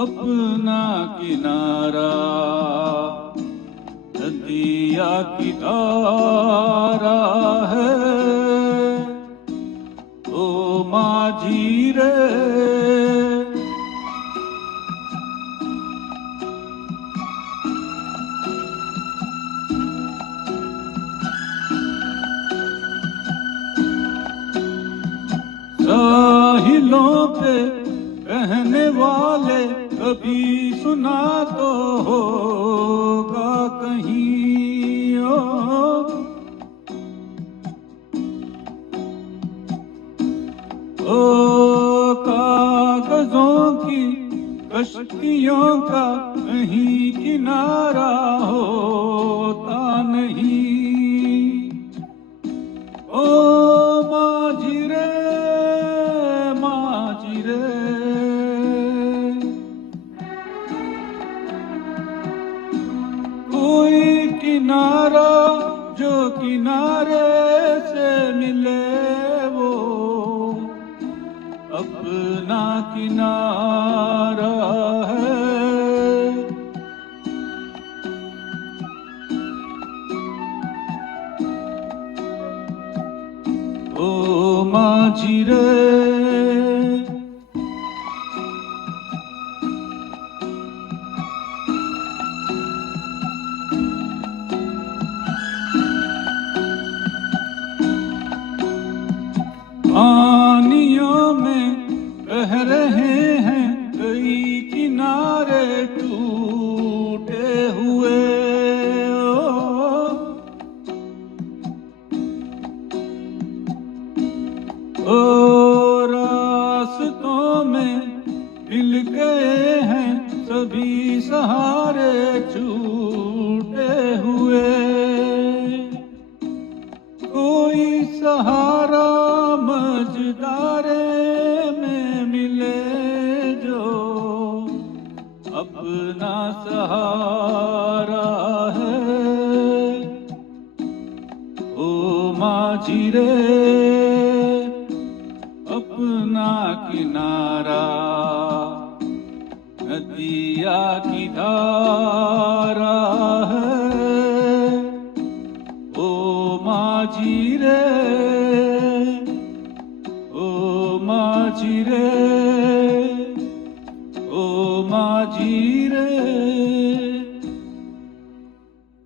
अपना किनारा नदिया की धारा है। ओ माझी रे साहिलों पे रहने वाले कभी सुना तो होगा कहीं ओ कागजों की कश्तियों का कहीं किनारा होता नहीं। ओ माझी रे माझी रे कोई किनारा जो किनारे से मिले वो अपना किनारा है। ओ माझी रे पानियों में बह रहे हैं कई किनारे टूटे हुए। ओ रास्तों में मिल गए हैं सभी सहारे छूटे हुए। कोई सहारा मझदारे में मिले जो अपना सहारा है। ओ माझी रे अपना किनारा नदिया की धारा है। ओ माझी रे ओ माझी रे ओ माझी रे।